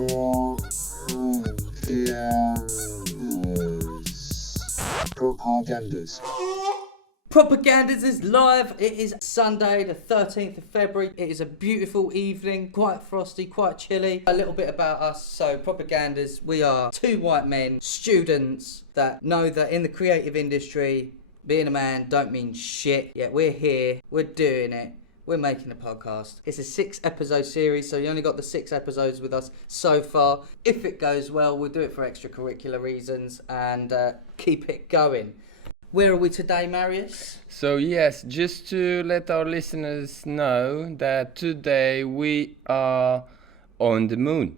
Proper Ganders. Proper Ganders is live. It is Sunday the 13th of February. It is a beautiful evening, quite frosty, quite chilly. A little bit about us. So Proper Ganders, we are two white men, students that know that in the creative industry, being a man don't mean shit. Yet we're here, we're doing it. We're making a podcast. It's a 6-episode series, so you only got the 6 episodes with us so far. If it goes well, we'll do it for extracurricular reasons and keep it going. Where are we today, Marius? So yes, just to let our listeners know that today we are on the moon.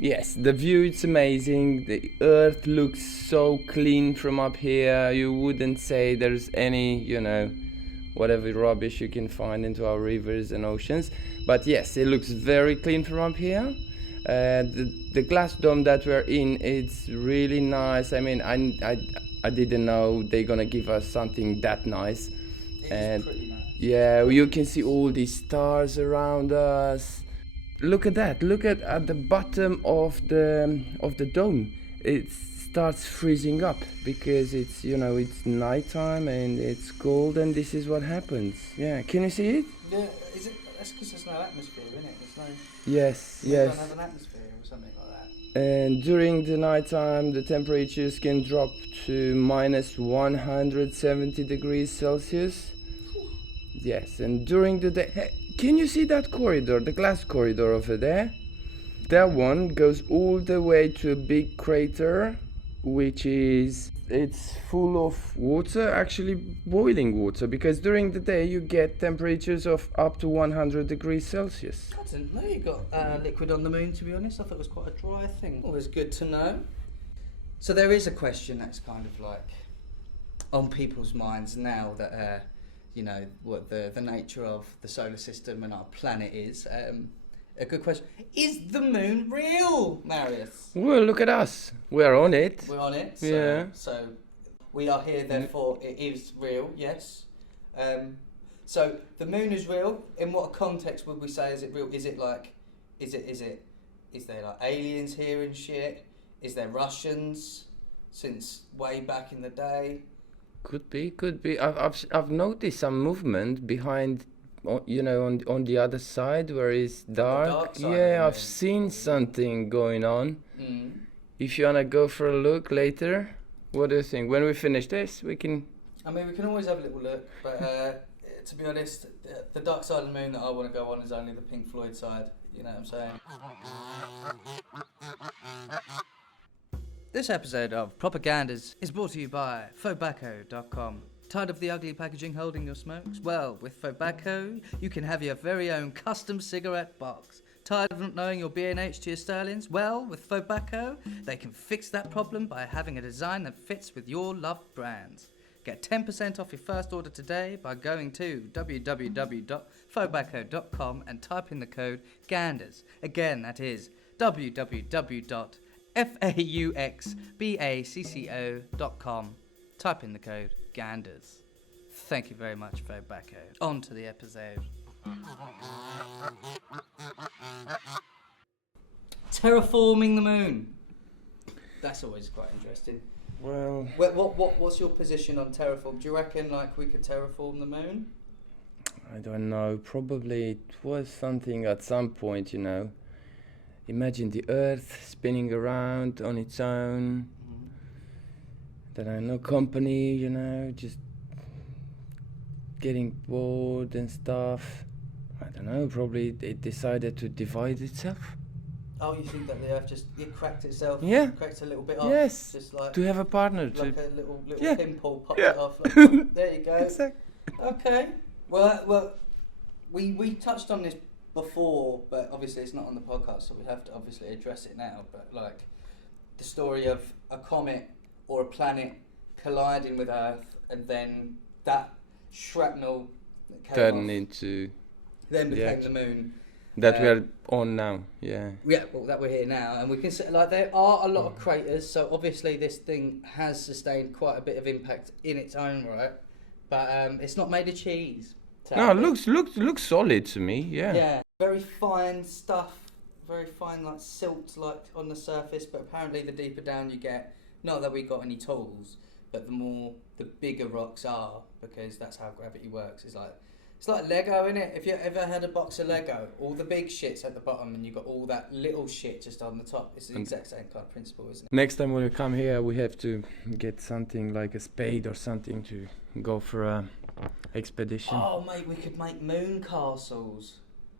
Yes, the view is amazing. The earth looks so clean from up here. You wouldn't say there's any, whatever rubbish you can find into our rivers and oceans. But yes, it looks very clean from up here. The glass dome that we're in, it's really nice. I mean, I didn't know they're gonna give us something that nice. It's pretty nice. Yeah, you can see all these stars around us. Look at that. Look at the bottom of the dome. It starts freezing up because it's it's nighttime and it's cold, and this is what happens. Yeah, can you see it? Yeah, is it? That's because there's no atmosphere, isn't it? There's no. Yes. You don't have an atmosphere or something like that. And during the nighttime, the temperatures can drop to minus 170 degrees Celsius. Yes, and during the day. Hey, can you see that corridor, the glass corridor over there? That one goes all the way to a big crater, it's full of water, actually boiling water, because during the day you get temperatures of up to 100 degrees Celsius. I didn't know you got liquid on the moon, to be honest. I thought it was quite a dry thing. Always good to know. So there is a question that's kind of like on people's minds now that what the nature of the solar system and our planet is. A good question. Is the moon real, Marius? Well, look at us. We're on it. We're on it. So we are here, therefore it is real, yes. So the moon is real. In what context would we say is it real? Is there like aliens here and shit? Is there Russians since way back in the day? Could be. I've noticed some movement behind, on the other side where it's dark. Yeah, I've seen something going on. Mm. If you wanna go for a look later, what do you think? When we finish this, we can. I mean, we can always have a little look, but to be honest, the dark side of the moon that I want to go on is only the Pink Floyd side. You know what I'm saying? This episode of Proper Ganders is brought to you by Fobacco.com. Tired of the ugly packaging holding your smokes? Well, with Fobacco, you can have your very own custom cigarette box. Tired of not knowing your B&H to your stallions? Well, with Fobacco, they can fix that problem by having a design that fits with your loved brands. Get 10% off your first order today by going to www.fobacco.com and type in the code GANDERS. Again, that is www.fauxbacco.com. Type in the code GANDERS. Thank you very much, Fobacco. On to the episode. Terraforming the moon. That's always quite interesting. Well, what's your position on terraform? Do you reckon we could terraform the moon? I don't know. Probably it was something at some point, Imagine the Earth spinning around on its own. There are no company, just getting bored and stuff. I don't know, probably it decided to divide itself. Oh, you think that the Earth just cracked itself? Yeah. Cracked a little bit off? Yes. Just like to have a partner. Like a little yeah. pimple popped yeah. it off. There you go. Exactly. Okay. Well, we touched on this before, but obviously it's not on the podcast, so we have to obviously address it now. But the story of a comet or a planet colliding with Earth, and then that shrapnel that came then became the moon. That we are on now, yeah. Yeah, well, that we're here now, and we can say there are a lot of craters. So obviously this thing has sustained quite a bit of impact in its own right. but it's not made of cheese. No, it looks solid to me. Yeah. Yeah, very fine stuff, very fine like silt like on the surface. But apparently, the deeper down you get, not that we got any tools, but the bigger rocks are, because that's how gravity works. It's like Lego, innit? If you ever had a box of Lego, all the big shit's at the bottom and you got all that little shit just on the top. It's the exact same kind of principle, isn't it? Next time when we come here, we have to get something like a spade or something to go for a expedition. Oh, mate, we could make moon castles.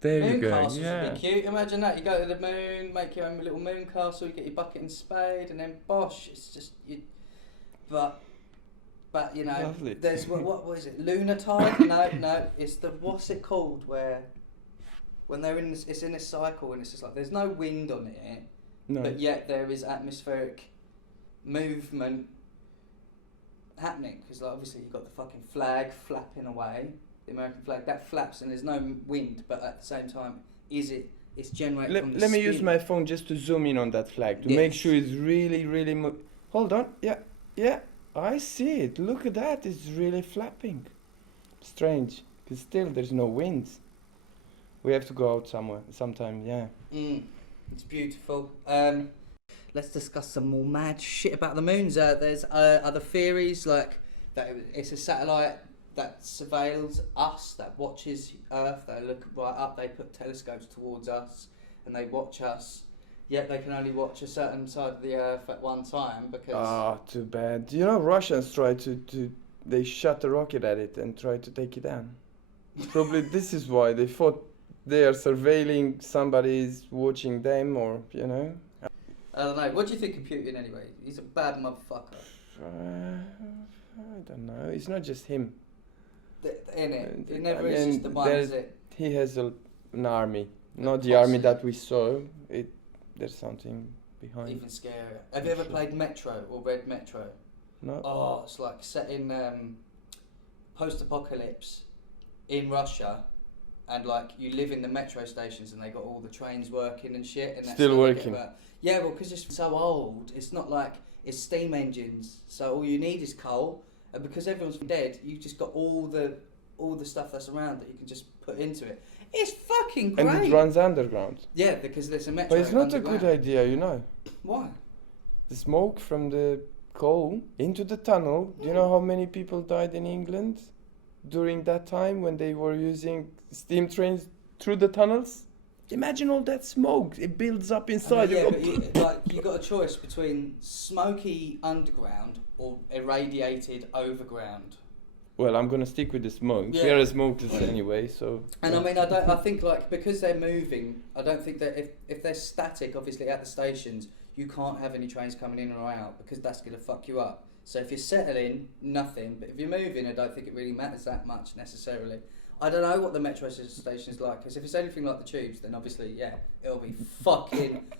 There moon you go. Castles Yeah. would be cute. Imagine that. You go to the moon, make your own little moon castle, you get your bucket and spade, and then bosh. It's just But you know, Lovely. there's what is it? Lunar tide? No, it's the what's it called? Where when they're in this, it's in a cycle and it's just like there's no wind on it, No. but yet there is atmospheric movement happening, because like obviously you've got the fucking flag flapping away, the American flag that flaps and there's no wind, but at the same time it's generated from the Let me spin. use my phone just to zoom in on that flag to make sure it's really hold on. Yeah, I see it. Look at that. It's really flapping. Strange, because still there's no wind. We have to go out sometime. Yeah. It's beautiful. Let's discuss some more mad shit about the moons. There's other theories like that it's a satellite that surveils us, that watches Earth. They look right up. They put telescopes towards us and they watch us. Yet they can only watch a certain side of the Earth at one time because. Too bad. You know, Russians tried to they shot a rocket at it and tried to take it down. Probably this is why they thought they are surveilling somebody's watching them, or you know. I don't know. What do you think of Putin anyway? He's a bad motherfucker. I don't know. It's not just him. In it. It never is just the one, is it? He has an army. Not the army that we saw. There's something behind. Even scarier. Have you ever played Metro or read Metro? No. Oh, it's like set in post-apocalypse in Russia, and like you live in the metro stations and they got all the trains working and shit. And that's Still how they working. get about. Yeah, well, because it's so old, it's not like it's steam engines. So all you need is coal, and because everyone's dead, you just got all the stuff that's around that you can just put into it. It's fucking great. And it runs underground. Yeah, because there's a metro. But it's not underground. a good idea, you know. Why? The smoke from the coal into the tunnel. Do you know how many people died in England during that time when they were using steam trains through the tunnels? Imagine all that smoke. It builds up inside. Yeah, but you got a choice between smoky underground or irradiated overground. Well, I'm gonna stick with the smoke. Yeah. We are smokers anyway, so. And I mean, I think like because they're moving, I don't think that if they're static, obviously at the stations, you can't have any trains coming in or out because that's gonna fuck you up. So if you're settling, nothing. But if you're moving, I don't think it really matters that much necessarily. I don't know what the metro station is like, because if it's anything like the tubes, then obviously, yeah, it'll be fucking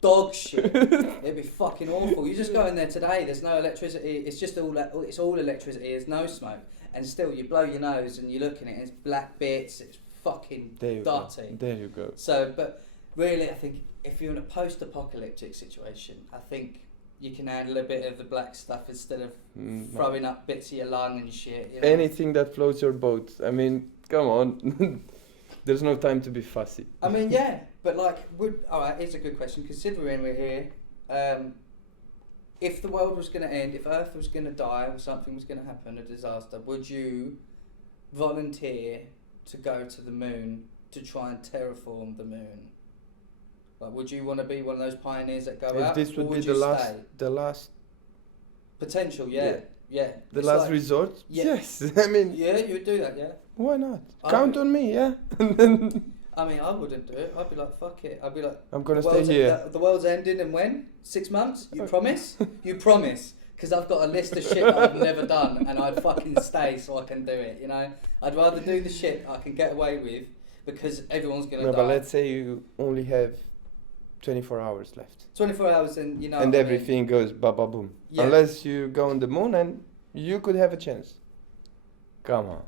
dog shit. It'd be fucking awful. You just go in there today, there's no electricity, it's just it's all electricity, there's no smoke, and still you blow your nose and you look in it, it's black bits, it's fucking dirty. There you go. So, but really, I think if you're in a post-apocalyptic situation, I think you can handle a bit of the black stuff instead of throwing up bits of your lung and shit. You know? Anything that floats your boat. I mean, come on. There's no time to be fussy. I mean, yeah, but like, alright, here's a good question. Considering we're here, if the world was going to end, if Earth was going to die or something was going to happen, a disaster, would you volunteer to go to the moon to try and terraform the moon? Like, would you want to be one of those pioneers that go out? If this would be would the last potential, yeah. the It's last like, resort? yeah. Yes. I mean, yeah, you would do that, yeah. why not? I Count would. on me, yeah. I mean, I wouldn't do it. I'd be like, fuck it. I'd be like, I'm gonna the stay world's here. The world's ending in when? 6 months? You promise? You promise? Because I've got a list of shit that I've never done, and I'd fucking stay so I can do it. You know, I'd rather do the shit I can get away with because everyone's gonna No, die. but let's say you only have 24 hours left. 24 hours, and you know. And what I mean? everything goes ba-ba-boom. Yeah. Unless you go on the moon and you could have a chance. Come on.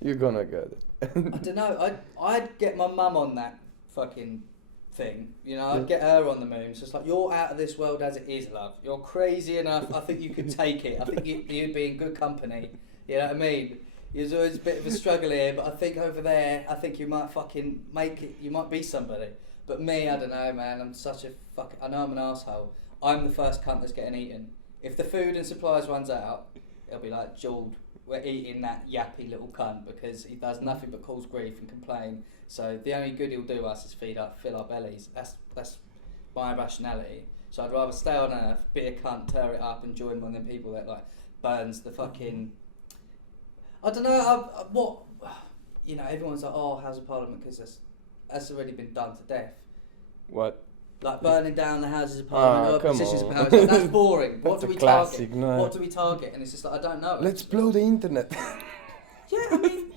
You're gonna go there. I don't know. I'd get my mum on that fucking thing. You know, I'd get her on the moon. So it's like, you're out of this world as it is, love. You're crazy enough. I think you could take it. I think you'd be in good company You know what I mean? There's always a bit of a struggle here, but I think over there, I think you might fucking make it. You might be somebody. But me, I don't know, man. I'm such a fucking. I know I'm an asshole. I'm the first cunt that's getting eaten. If the food and supplies runs out, it'll be like, Jord, we're eating that yappy little cunt because he does nothing but cause grief and complain. So the only good he'll do us is fill our bellies. That's my rationality. So I'd rather stay on Earth, be a cunt, tear it up, and join one of them people that like burns the fucking. I don't know what. You know, everyone's like, oh, House of Parliament, because that's already been done to death. What? Like burning down the Houses of Parliament or come positions of on. power. Like, that's boring. What That's do a we classic, target? no. What do we target? And it's just like, I don't know. Let's blow the internet. Yeah, I mean,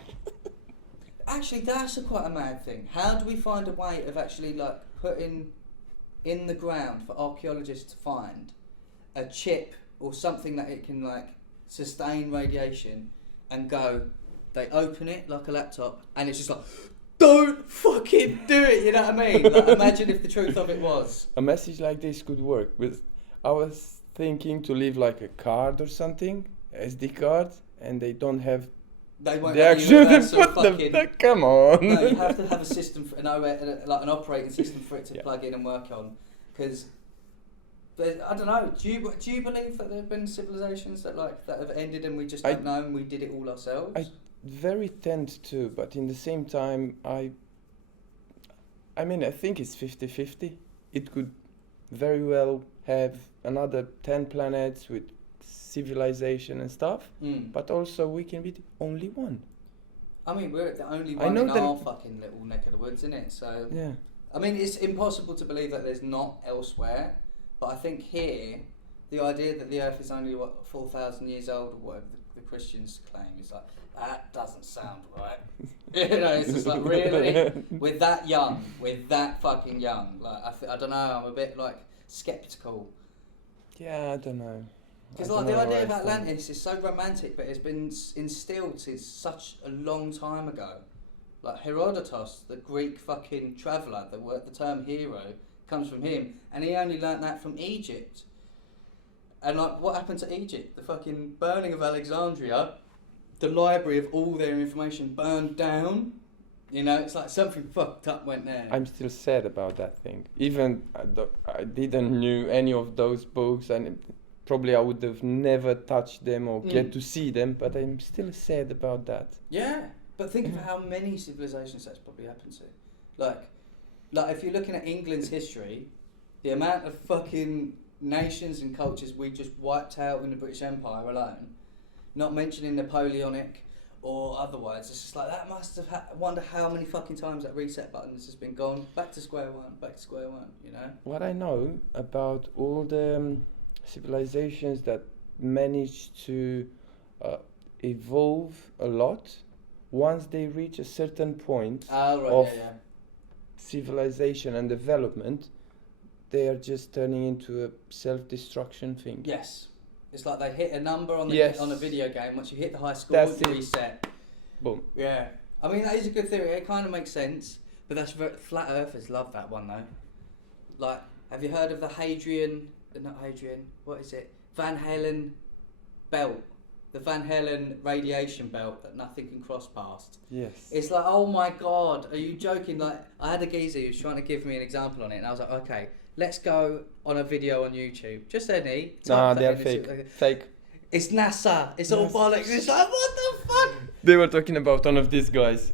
actually, that's quite a mad thing. How do we find a way of actually like putting in the ground for archaeologists to find a chip or something that it can like sustain radiation and go? They open it like a laptop, and it's just like, don't fucking do it. You know what I mean? Like, imagine if the truth of it was. A message like this could work. But I was thinking to leave like a card or something, SD card, and they don't have. They won't They have actually universal put fucking. come on. No, you have to have a system, like an operating system for it to Yeah. plug in and work on. Because, I don't know. Do you believe that there have been civilizations that have ended and we just don't know and we did it all ourselves? I very tend to, but in the same time, I mean, I think it's 50-50. It could very well have another 10 planets with civilization and stuff, but also we can be the only one. I mean, we're the only I one know in that- our fucking little neck of the woods, isn't it? So, Yeah. I mean, it's impossible to believe that there's not elsewhere, but I think here, the idea that the Earth is only, 4,000 years old or whatever the Christians claim is like, that doesn't sound right. You know, it's just like, really? With that fucking young, like, I don't know, I'm a bit, like, sceptical. Yeah, I don't know. Because, I like, don't the know idea where of I stand. Atlantis is so romantic, but it's been instilled since such a long time ago. Like, Herodotus, the Greek fucking traveller, the term hero comes from him, and he only learnt that from Egypt. And, like, what happened to Egypt? The fucking burning of Alexandria, the library of all their information burned down. You know, it's like something fucked up went there. I'm still sad about that thing. Even I didn't knew any of those books, and probably I would have never touched them or get to see them. But I'm still sad about that. Yeah, but think of how many civilizations that's probably happened to. Like if you're looking at England's history, the amount of fucking nations and cultures we just wiped out in the British Empire alone, not mentioning Napoleonic or otherwise, it's just like that must have wonder how many fucking times that reset button has just been gone back to square one, you know? What I know about all the civilizations that managed to evolve a lot, once they reach a certain point of civilization and development, they are just turning into a self-destruction thing. Yes. It's like they hit a number on on a video game. Once you hit the high score, That's you it. reset. Boom. Yeah. I mean, that is a good theory. It kind of makes sense. But flat earthers love that one, though. Like, have you heard of the what is it? Van Halen belt. The Van Halen radiation belt that nothing can cross past. Yes. It's like, oh my God, are you joking? Like, I had a geezer who was trying to give me an example on it, and I was like, okay, let's go on a video on YouTube. Just any. Nah, type that they're in and see what fake. they- Fake. It's NASA. It's all bollocks. It's like, what the fuck? They were talking about one of these guys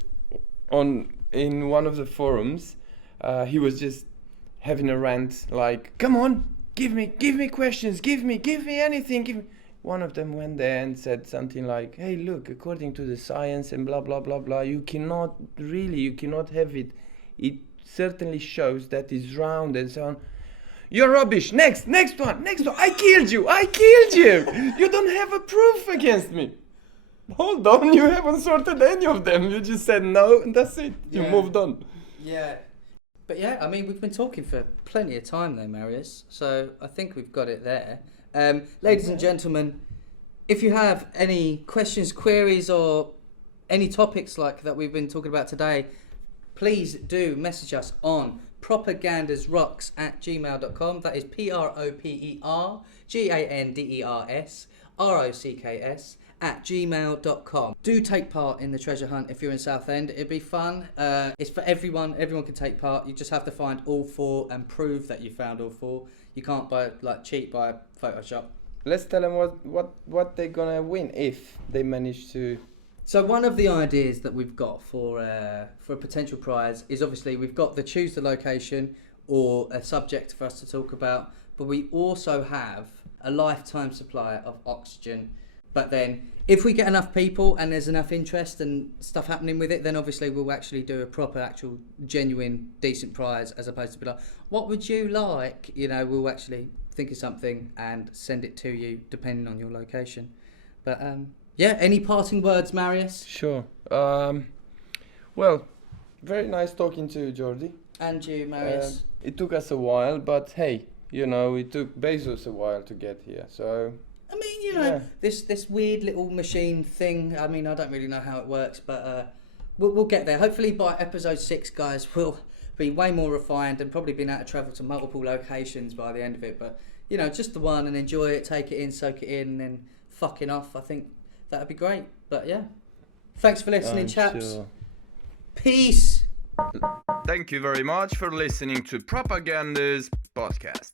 in one of the forums. He was just having a rant like, "Come on, give me questions, give me anything, give me." One of them went there and said something like, "Hey, look, according to the science and blah blah blah blah, you cannot have it. It certainly shows that it's round and so on." You're rubbish. Next one. I killed you. You don't have a proof against me. Hold on, you haven't sorted any of them. You just said no, and that's it. You moved on. Yeah. But yeah, I mean, we've been talking for plenty of time there, Marius. So I think we've got it there. Ladies and gentlemen, if you have any questions, queries, or any topics like that we've been talking about today, please do message us on propergandersrocks@gmail.com. That is ProperGanders rocks@gmail.com. Do take part in the treasure hunt if you're in Southend. It'd be fun. It's for everyone. Everyone can take part. You just have to find all 4 and prove that you found all 4. You can't cheat by Photoshop. Let's tell them what they're gonna win if they manage to. So one of the ideas that we've got for a potential prize is obviously we've got the choose the location or a subject for us to talk about, but we also have a lifetime supply of oxygen. But then if we get enough people and there's enough interest and stuff happening with it, then obviously we'll actually do a proper, actual, genuine, decent prize, as opposed to be like, what would you like? You know, we'll actually think of something and send it to you depending on your location. But yeah, any parting words, Marius? Sure. Well, very nice talking to you, Jordii. And you, Marius. It took us a while, but hey, you know, it took Bezos a while to get here, so... I mean, you know, this weird little machine thing, I mean, I don't really know how it works, but we'll get there. Hopefully by episode 6, guys, we'll be way more refined and probably been able to travel to multiple locations by the end of it. But, you know, just the one and enjoy it, take it in, soak it in, and then fucking off. I think that would be great. But, yeah. Thanks for listening, chaps. Sure. Peace. Thank you very much for listening to Proper Ganders podcast.